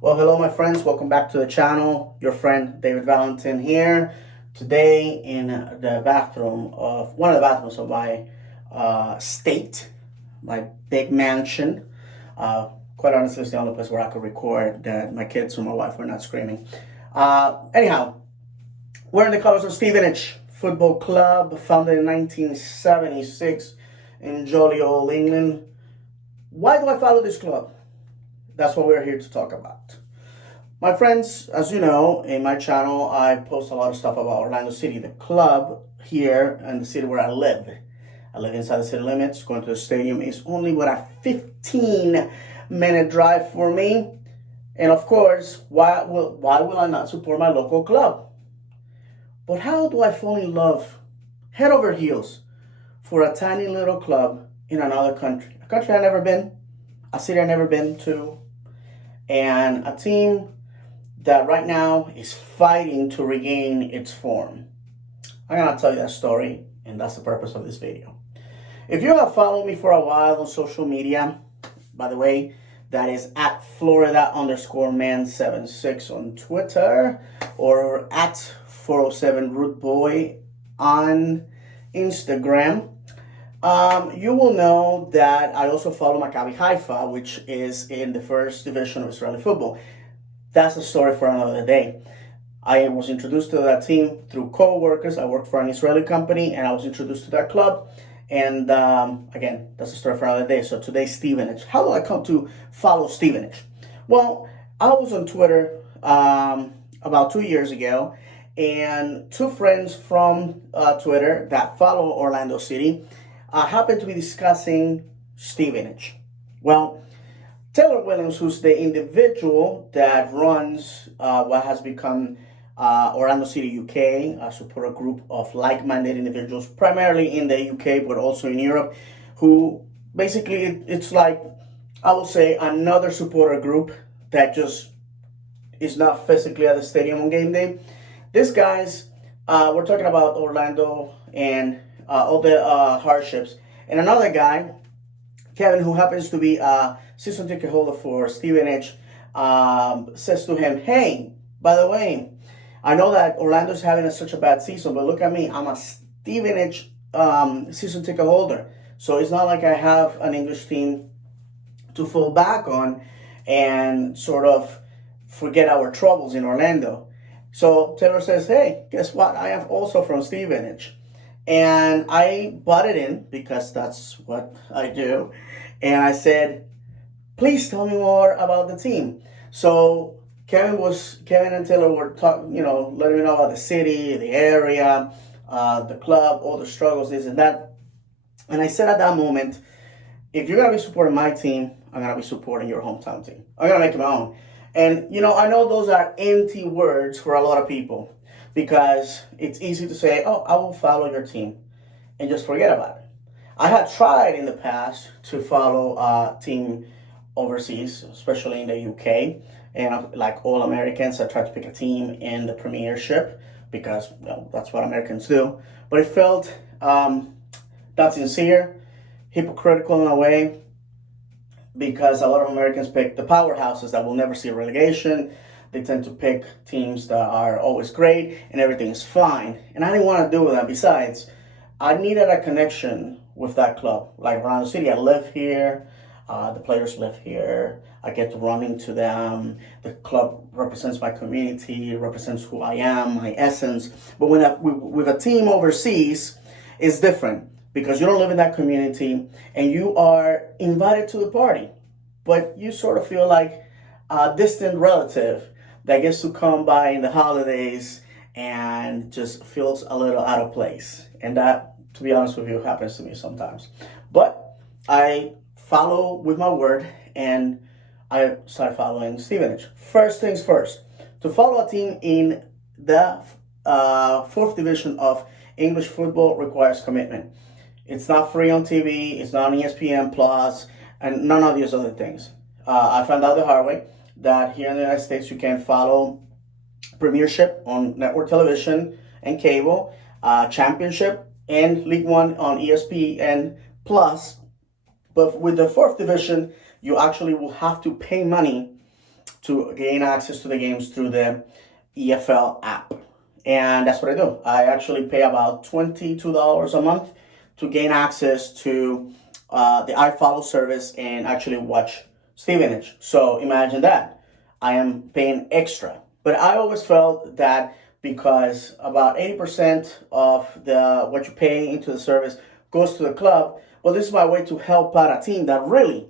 Well, hello, my friends. Welcome back to the channel. Your friend David Valentin here. Today, in the bathroom of one of the bathrooms of my state, my big mansion. Quite honestly, it's the only place where I could record that my kids or my wife were not screaming. Anyhow, we're in the colors of Stevenage Football Club, founded in 1976 in jolly old England. Why do I follow this club? That's what we're here to talk about. My friends, as you know, in my channel, I post a lot of stuff about Orlando City, the club here in the city where I live. I live inside the city limits. Going to the stadium is only what a 15-minute drive for me. And of course, why will I not support my local club? But how do I fall in love, head over heels, for a tiny little club in another country? A country I've never been, a city I've never been to, and a team that right now is fighting to regain its form. I'm going to tell you that story, and that's the purpose of this video. If you have followed me for a while on social media, by the way, that is at Florida_man76 on Twitter, or at 407rootboy on Instagram. You will know that I also follow Maccabi Haifa, which is in the first division of Israeli football. That's a story for another day. I was introduced to that team through co-workers. I worked for an Israeli company, and I was introduced to that club. And again, that's a story for another day. So today, Stevenage. How do I come to follow Stevenage? Well, I was on Twitter about 2 years ago, and two friends from Twitter that follow Orlando City happened to be discussing Stevenage. Well, Taylor Williams, who's the individual that runs what has become Orlando City UK, a supporter group of like-minded individuals, primarily in the UK, but also in Europe, who basically, it's like, I will say, another supporter group that just is not physically at the stadium on game day. These guys, we're talking about Orlando and all the hardships. And another guy, Kevin, who happens to be a season ticket holder for Stevenage, says to him, hey, by the way, I know that Orlando's having such a bad season, but look at me. I'm a Stevenage season ticket holder. So it's not like I have an English team to fall back on and sort of forget our troubles in Orlando. So Taylor says, hey, guess what? I am also from Stevenage. And I butted in because that's what I do. And I said, please tell me more about the team. So Kevin and Taylor were letting me know about the city, the area, the club, all the struggles, this and that. And I said at that moment, if you're going to be supporting my team, I'm going to be supporting your hometown team. I'm going to make it my own. And, I know those are empty words for a lot of people, because it's easy to say, oh, I will follow your team, and just forget about it. I had tried in the past to follow a team overseas, especially in the UK, and like all Americans, I tried to pick a team in the Premiership, because that's what Americans do. But it felt not sincere, hypocritical in a way, because a lot of Americans pick the powerhouses that will never see relegation. They tend to pick teams that are always great and everything is fine. And I didn't want to do that. Besides, I needed a connection with that club. Like Orlando City, I live here. The players live here. I get to run into them. The club represents my community, represents who I am, my essence. But with a team overseas, it's different, because you don't live in that community and you are invited to the party, but you sort of feel like a distant relative that gets to come by in the holidays and just feels a little out of place. And that, to be honest with you, happens to me sometimes. But I follow with my word, and I start following Stevenage. First things first, to follow a team in the fourth division of English football requires commitment. It's not free on TV, it's not on ESPN Plus, and none of these other things. I found out the hard way that here in the United States you can follow Premiership on network television and cable, Championship and League One on ESPN Plus. But with the fourth division, you actually will have to pay money to gain access to the games through the EFL app. And that's what I do. I actually pay about $22 a month to gain access to the iFollow service and actually watch Stevenage. So imagine that. I am paying extra. But I always felt that because about 80% of what you pay into the service goes to the club, well, this is my way to help out a team that really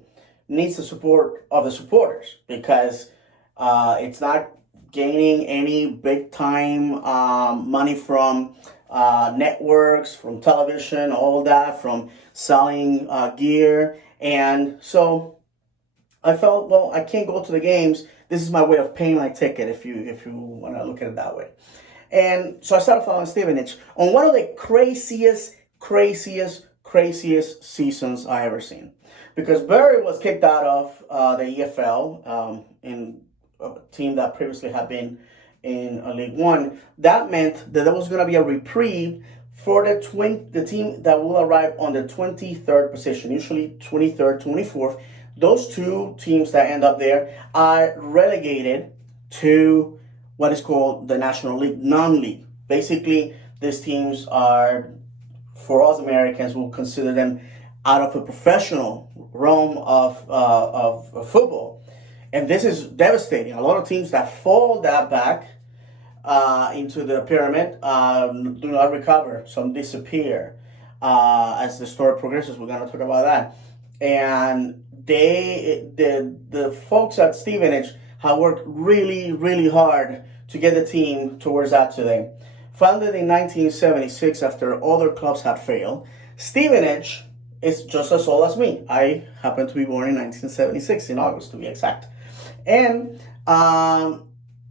needs the support of the supporters, because it's not gaining any big time money from networks, from television, all that, from selling gear. And so I felt, well, I can't go to the games. This is my way of paying my ticket, if you want to look at it that way. And so I started following Stevenage on one of the craziest seasons I ever seen, because Bury was kicked out of the EFL in a team that previously had been in League One. That meant that there was going to be a reprieve for the team that will arrive on the 23rd position, usually 23rd, 24th. Those two teams that end up there are relegated to what is called the National League, non-league. Basically, these teams are, for us Americans, we'll consider them out of a professional realm of football. And this is devastating. A lot of teams that fall that back into the pyramid do not recover. Some disappear. As the story progresses, we're going to talk about that. And the folks at Stevenage have worked really, really hard to get the team towards that today. Founded in 1976 after other clubs had failed, Stevenage is just as old as me. I happen to be born in 1976, in August to be exact. And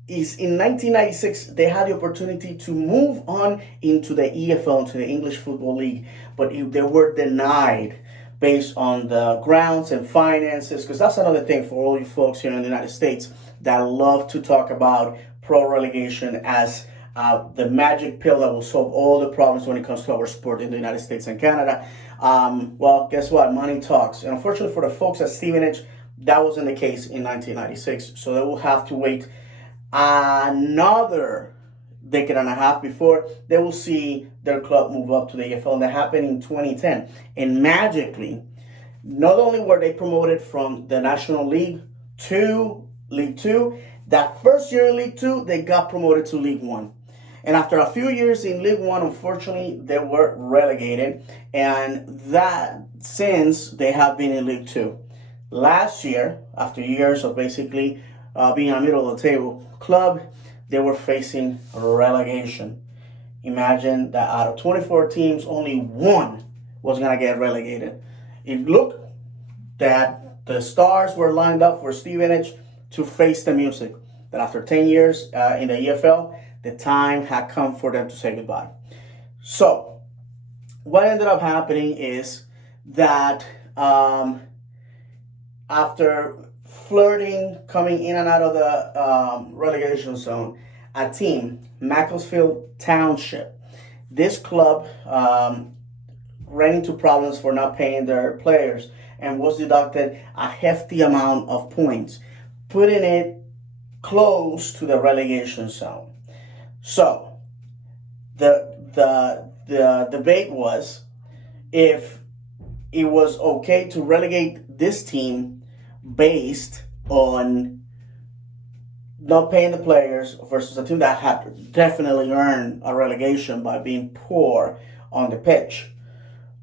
is in 1996, they had the opportunity to move on into the EFL, into the English Football League, but they were denied based on the grounds and finances, because that's another thing for all you folks here in the United States that love to talk about pro relegation as the magic pill that will solve all the problems when it comes to our sport in the United States and Canada. Well, guess what? Money talks. And unfortunately for the folks at Stevenage, that wasn't the case in 1996. So they will have to wait another decade and a half before they will see their club move up to the EFL. And that happened in 2010. And magically, not only were they promoted from the National League to League Two, that first year in League Two, they got promoted to League One. And after a few years in League One, unfortunately, they were relegated. And that since they have been in League Two. Last year, after years of basically being in the middle of the table club, they were facing relegation. Imagine that out of 24 teams, only one was going to get relegated. It looked that the stars were lined up for Stevenage to face the music. That after 10 years in the EFL, the time had come for them to say goodbye. So, what ended up happening is that after flirting, coming in and out of the relegation zone, a team, Macclesfield Township, this club ran into problems for not paying their players and was deducted a hefty amount of points, putting it close to the relegation zone. So the debate was if it was okay to relegate this team based on not paying the players versus a team that had definitely earned a relegation by being poor on the pitch.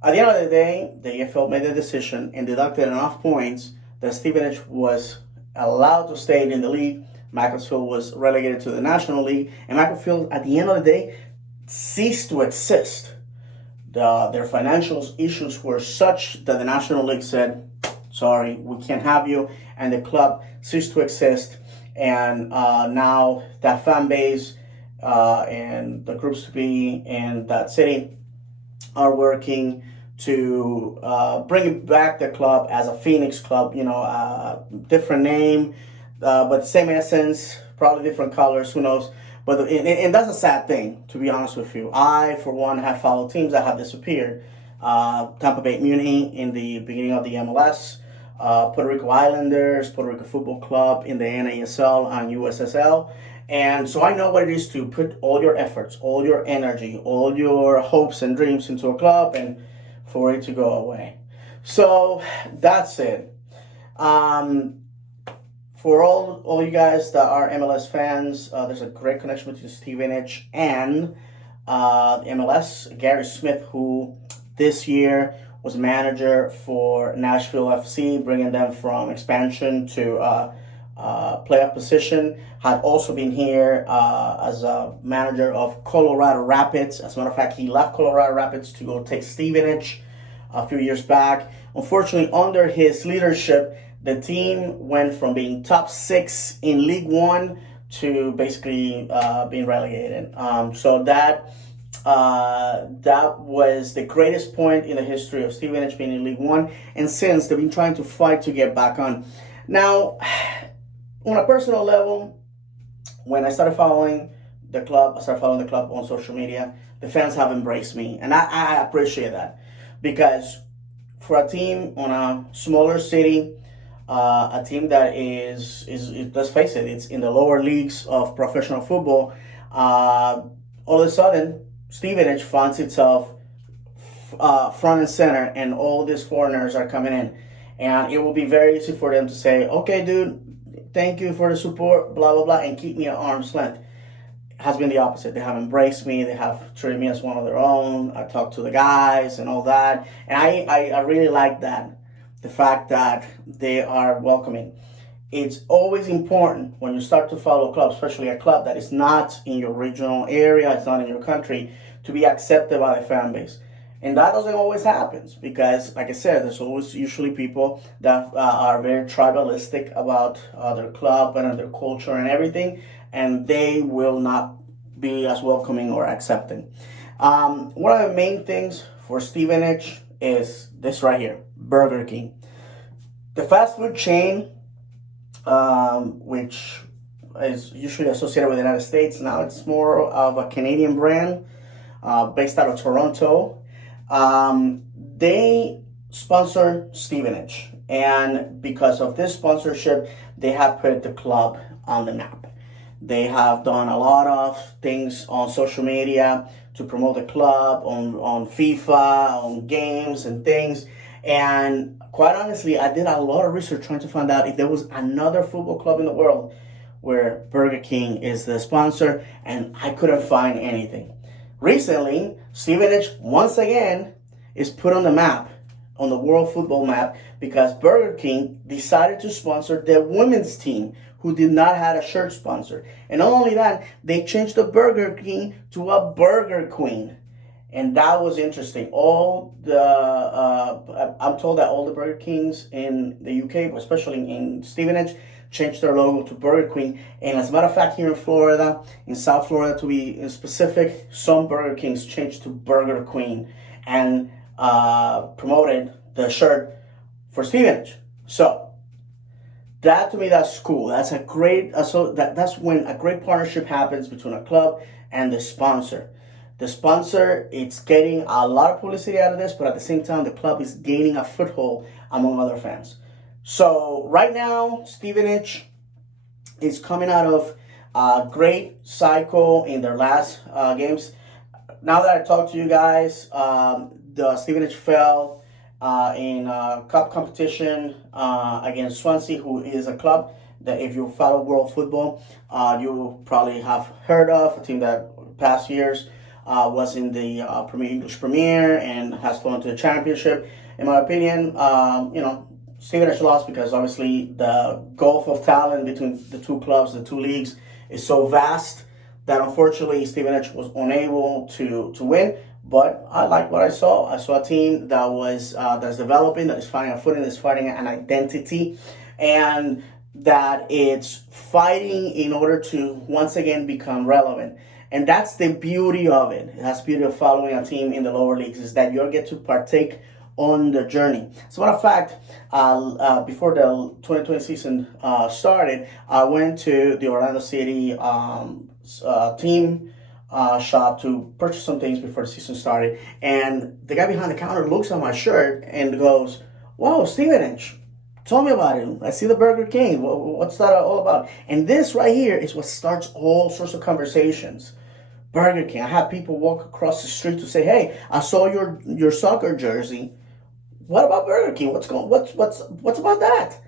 At the end of the day, the EFL made the decision and deducted enough points that Stevenage was allowed to stay in the league. Macclesfield was relegated to the National League, and Macclesfield, at the end of the day, ceased to exist. Their financial issues were such that the National League said, sorry, we can't have you, and the club ceased to exist. And now that fan base and the groups to be in that city are working to bring back the club as a Phoenix club, different name, but same essence, probably different colors, who knows. But and that's a sad thing, to be honest with you. I, for one, have followed teams that have disappeared. Tampa Bay Muni in the beginning of the MLS, Puerto Rico Islanders, Puerto Rico Football Club in the NASL and USSL. And so I know what it is to put all your efforts, all your energy, all your hopes and dreams into a club and for it to go away. So that's it. For all you guys that are MLS fans, there's a great connection between Stevenage and MLS. Gary Smith, who this year was manager for Nashville FC, bringing them from expansion to playoff position, had also been here as a manager of Colorado Rapids. As a matter of fact, he left Colorado Rapids to go take Stevenage a few years back. Unfortunately, under his leadership, the team went from being top 6 in League One to basically being relegated. So that was the greatest point in the history of Stevenage being in League One, and since they've been trying to fight to get back on. Now, on a personal level, when I started following the club, on social media. The fans have embraced me, and I appreciate that, because for a team on a smaller city, a team that is let's face it, it's in the lower leagues of professional football, all of a sudden Stevenage finds itself front and center, and all these foreigners are coming in, and it will be very easy for them to say, okay, dude, thank you for the support, blah blah blah, and keep me at arm's length. It has been the opposite. They have embraced me. They have treated me as one of their own. I talk to the guys and all that, and I really like that, the fact that they are welcoming. It's always important when you start to follow a club, especially a club that is not in your regional area, it's not in your country, to be accepted by the fan base. And that doesn't always happen, because, like I said, there's always usually people that are very tribalistic about their club and their culture and everything, and they will not be as welcoming or accepting. One of the main things for Stevenage is this right here, Burger King. The fast food chain, which is usually associated with the United States, now it's more of a Canadian brand based out of Toronto. They sponsor Stevenage, and because of this sponsorship, they have put the club on the map. They have done a lot of things on social media to promote the club, on FIFA, on games and things. And quite honestly, I did a lot of research trying to find out if there was another football club in the world where Burger King is the sponsor, and I couldn't find anything. Recently, Stevenage, once again, is put on the map, on the world football map, because Burger King decided to sponsor their women's team, who did not have a shirt sponsor. And not only that, they changed the Burger King to a Burger Queen. And that was interesting. I'm told that all the Burger Kings in the UK, especially in Stevenage, changed their logo to Burger Queen. And as a matter of fact, here in Florida, in South Florida to be specific, some Burger Kings changed to Burger Queen and promoted the shirt for Stevenage. So that, to me, that's cool. That's a great that's when a great partnership happens between a club and the sponsor. The sponsor, it's getting a lot of publicity out of this, but at the same time, the club is gaining a foothold among other fans. So right now, Stevenage is coming out of a great cycle in their last games. Now that I talked to you guys, the Stevenage fell in cup competition against Swansea, who is a club that, if you follow world football, you probably have heard of, a team that past years was in the English Premier and has fallen to the Championship. In my opinion, Stevenage lost because obviously the gulf of talent between the two clubs, the two leagues, is so vast that unfortunately Stevenage was unable to win. But I like what I saw. I saw a team that was that's developing, that is finding a footing, that's finding an identity, and that it's fighting in order to once again become relevant. And that's the beauty of it. That's the beauty of following a team in the lower leagues, is that you get to partake on the journey. As a matter of fact, before the 2020 season started, I went to the Orlando City team shop to purchase some things before the season started. And the guy behind the counter looks at my shirt and goes, "Wow, Stevenage, Tell me about it. I see the Burger King. What's that all about? And this right here is what starts all sorts of conversations. Burger King. I have people walk across the street to say, "Hey, I saw your soccer jersey. What about Burger King? What's about that?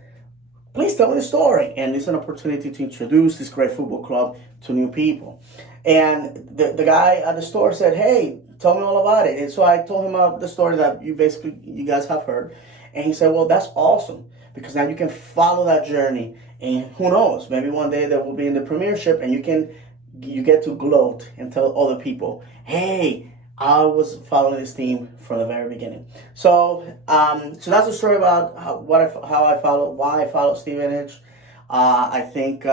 Please tell me the story." And it's an opportunity to introduce this great football club to new people. And the guy at the store said, "Hey, tell me all about it." And so I told him about the story that you guys have heard. And he said, "Well, that's awesome, because now you can follow that journey. And who knows, maybe one day they will be in the premiership, and you get to gloat and tell other people, 'Hey, I was following this team from the very beginning.'" So that's the story about why I follow Stevenage. I think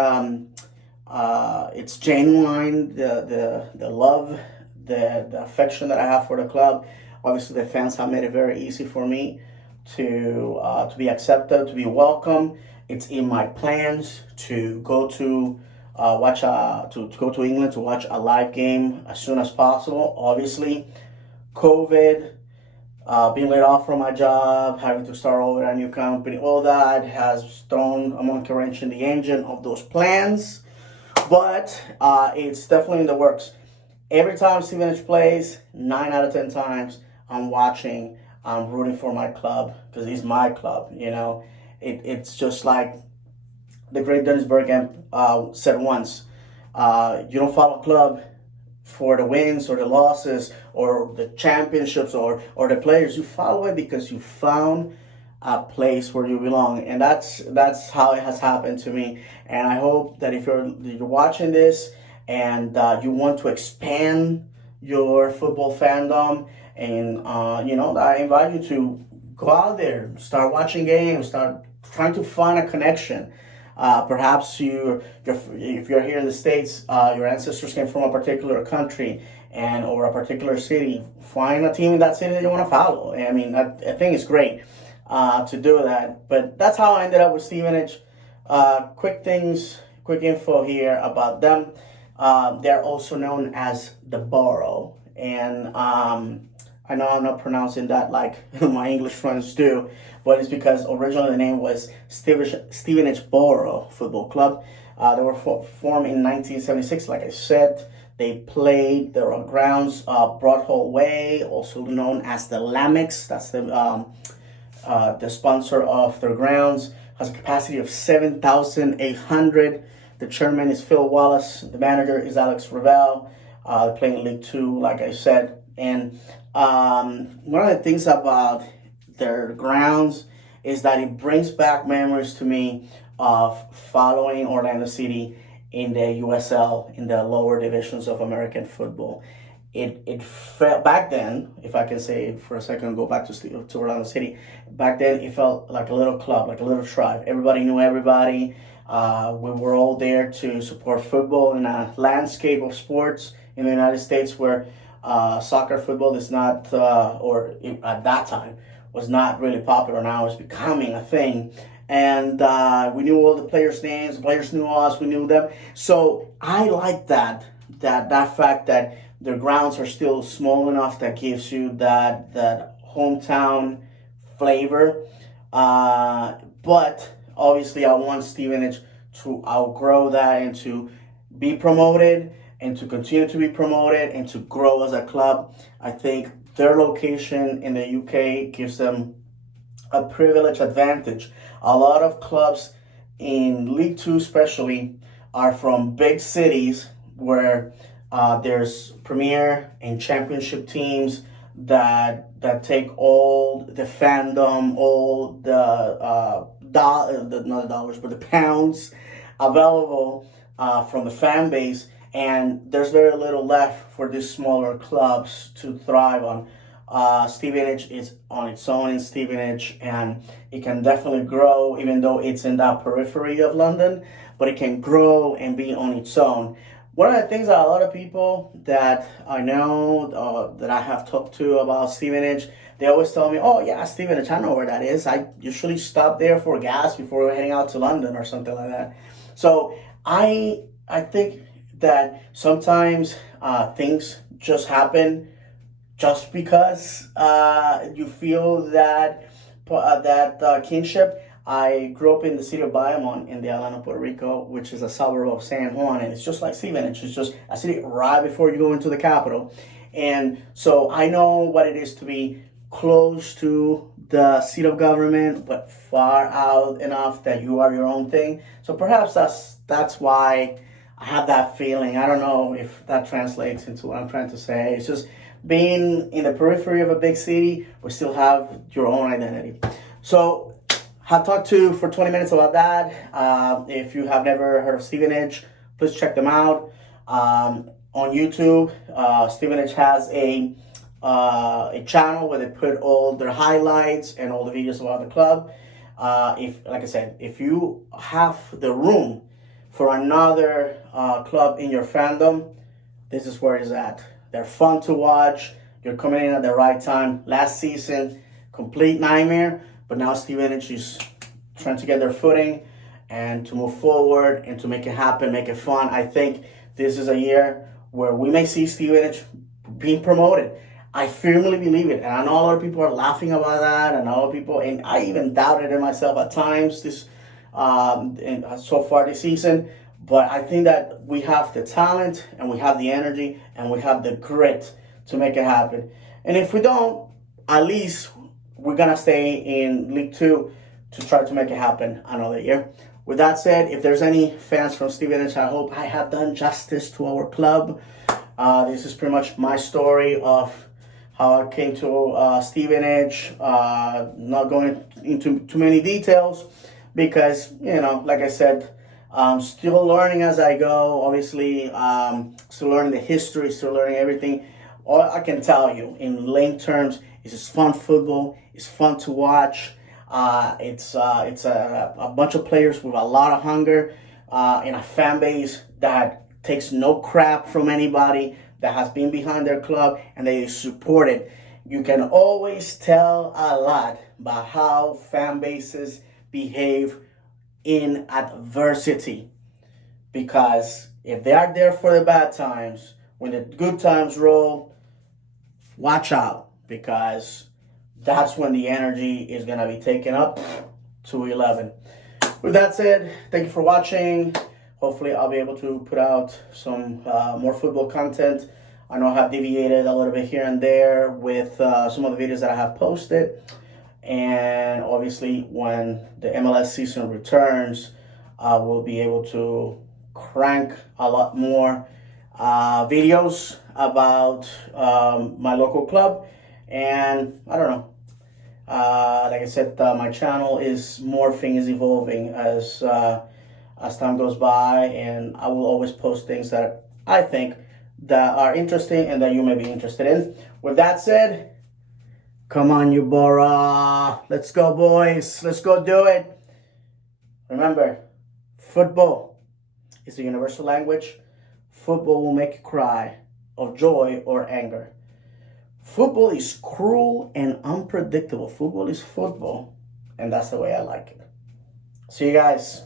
it's genuine, the love, the affection that I have for the club. Obviously, the fans have made it very easy for me to be accepted, to be welcome. It's in my plans to go to to go to England to watch a live game as soon as possible. Obviously, COVID, being laid off from my job, having to start over at a new company, all that has thrown a monkey wrench in the engine of those plans. But it's definitely in the works. Every time Stevenage plays, 9 out of 10 times, I'm watching, I'm rooting for my club, because it's my club. It's just like the great Dennis Bergkamp said once, you don't follow a club for the wins or the losses or the championships or the players. You follow it because you found a place where you belong. And that's how it has happened to me. And I hope that if you're watching this and you want to expand your football fandom, and I invite you to go out there, start watching games, start trying to find a connection. Perhaps if you're here in the States, your ancestors came from a particular country or a particular city. Find a team in that city that you want to follow. I mean, I think it's great to do that. But that's how I ended up with Stevenage. Quick info here about them. They're also known as the Borough, and I know I'm not pronouncing that like my English friends do, but it's because originally the name was Stevenage Borough Football Club. They were formed in 1976, like I said. They played their grounds Broadhall Way, also known as the Lamex. That's the sponsor of their grounds. Has a capacity of 7,800. The chairman is Phil Wallace. The manager is Alex Ravel. They're playing in League Two, like I said. And one of the things about their grounds is that it brings back memories to me of following Orlando City in the USL, in the lower divisions of American football. It felt back then, if I can say for a second, go back to Orlando City. Back then, it felt like a little club, like a little tribe. Everybody knew everybody. We were all there to support football in a landscape of sports in the United States where soccer, football is not, at that time, was not really popular. Now it's becoming a thing. And we knew all the players' names. The players knew us. We knew them. So I like that fact that their grounds are still small enough that gives you that hometown flavor. But obviously, I want Stevenage to outgrow that and to be promoted and to continue to be promoted and to grow as a club. I think their location in the UK gives them a privileged advantage. A lot of clubs in League Two especially are from big cities where there's Premier and Championship teams that take all the fandom, all the not the dollars, but the pounds available from the fan base, and there's very little left for these smaller clubs to thrive on. Stevenage is on its own in Stevenage, and it can definitely grow, even though it's in that periphery of London, but it can grow and be on its own. One of the things that a lot of people that I know, that I have talked to about Stevenage, they always tell me, "Oh yeah, Stevenage, I know where that is. I usually stop there for gas before heading out to London," or something like that. So I think that sometimes things just happen just because you feel that kinship. I grew up in the city of Bayamon in the island of Puerto Rico, which is a suburb of San Juan, and it's just like Stevenage. It's just a city right before you go into the capital. And so I know what it is to be close to the seat of government, but far out enough that you are your own thing. So perhaps that's why I have that feeling. I don't know if that translates into what I'm trying to say. It's just being in the periphery of a big city, but still have your own identity. So I've talked to for 20 minutes about that. If you have never heard of Stevenage, please check them out. On YouTube, Stevenage has a channel where they put all their highlights and all the videos about the club. Like I said, if you have the room for another club in your fandom, this is where it's at. They're fun to watch. You're coming in at the right time. Last season, complete nightmare. But now Stevenage is trying to get their footing and to move forward and to make it happen, make it fun. I think this is a year where we may see Stevenage being promoted. I firmly believe it. And I know a lot of people are laughing about that. And a lot of people, and I even doubted it myself at times and so far this season. But I think that we have the talent and we have the energy and we have the grit to make it happen. And if we don't, at least we're going to stay in League 2 to try to make it happen another year. With that said, if there's any fans from Stevenage, I hope I have done justice to our club. This is pretty much my story of how I came to Stevenage. Not going into too many details because, like I said, I'm still learning as I go. Obviously, still learning the history, still learning everything. All I can tell you in lame terms is it's fun football. It's fun to watch. It's a bunch of players with a lot of hunger and a fan base that takes no crap from anybody, that has been behind their club and they support it. You can always tell a lot about how fan bases behave in adversity, because if they are there for the bad times, when the good times roll, watch out, because that's when the energy is going to be taken up to 11. With that said, thank you for watching. Hopefully I'll be able to put out some more football content. I know I have deviated a little bit here and there with some of the videos that I have posted. And obviously when the MLS season returns, we'll be able to crank a lot more videos about my local club. And I don't know, like I said, my channel is morphing, is evolving as time goes by, and I will always post things that I think that are interesting and that you may be interested in. With that said, come on, you Bora. Let's go, boys. Let's go do it. Remember, football is the universal language. Football will make you cry of joy or anger. Football is cruel and unpredictable. Football is football, and that's the way I like it. See you guys.